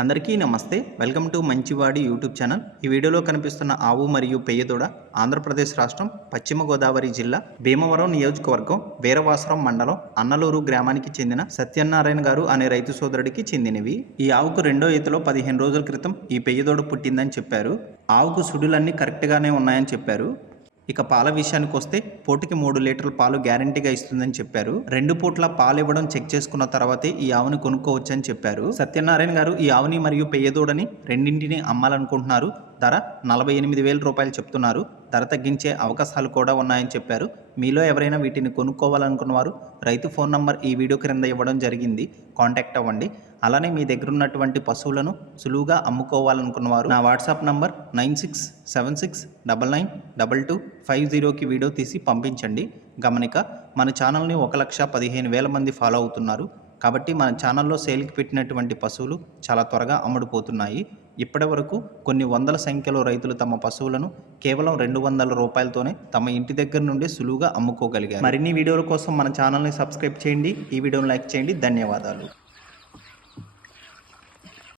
అందరికీ నమస్తే. Welcome to మంచివాడి యూట్యూబ్ ఛానల్. ఈ వీడియోలో కనిపిస్తున్న ఆవు మరియు పెయ్యదూడ ఆంధ్రప్రదేశ్ రాష్ట్రం పశ్చిమ గోదావరి జిల్లా భీమవరం నియోజకవర్గం వీరవాసరం మండలం అన్నలూరు గ్రామానికి చెందిన సత్యనారాయణ గారు అనే రైతు సోదరుడికి చెందినవి. ఈ ఆవుకు రెండో ఈతలో 15 రోజుల క్రితం ఈ పెయ్యదూడ పుట్టిందని చెప్పారు. ఆవుకు సుడులన్నీ కరెక్ట్గానే ఉన్నాయని చెప్పారు. ఇక పాల విషయానికి వస్తే పూటకి 3 లీటర్ల పాలు గ్యారంటీగా ఇస్తుందని చెప్పారు. 2 పూట్ల పాలు ఇవ్వడం చెక్ చేసుకున్న తర్వాతే ఈ ఆవుని కొనుక్కోవచ్చని చెప్పారు. సత్యనారాయణ గారు ఈ ఆవుని మరియు పెయ్యదూడని రెండింటిని అమ్మాలనుకుంటున్నారు. ధర 48,000 రూపాయలు చెప్తున్నారు. ధర తగ్గించే అవకాశాలు కూడా ఉన్నాయని చెప్పారు. మీలో ఎవరైనా వీటిని కొనుక్కోవాలనుకున్నవారు రైతు ఫోన్ నంబర్ ఈ వీడియో క్రింద ఇవ్వడం జరిగింది. కాంటాక్ట్ అవ్వండి. అలానే మీ దగ్గర ఉన్నటువంటి పశువులను సులువుగా అమ్ముకోవాలనుకున్నవారు నా వాట్సాప్ నంబర్ 9676992250కి వీడియో తీసి పంపించండి. గమనిక, మన ఛానల్ని 1,15,000 మంది ఫాలో అవుతున్నారు. కాబట్టి మన ఛానల్లో సేల్కి పెట్టినటువంటి పశువులు చాలా త్వరగా అమ్ముడుపోతున్నాయి. ఇప్పటి వరకు కొన్ని వందల సంఖ్యలో రైతులు తమ పశువులను కేవలం 200 రూపాయలతోనే తమ ఇంటి దగ్గర నుండి సులువుగా అమ్ముకోగలిగారు. మరిన్ని వీడియోల కోసం మన ఛానల్ని సబ్స్క్రైబ్ చేయండి. ఈ వీడియోను లైక్ చేయండి. ధన్యవాదాలు.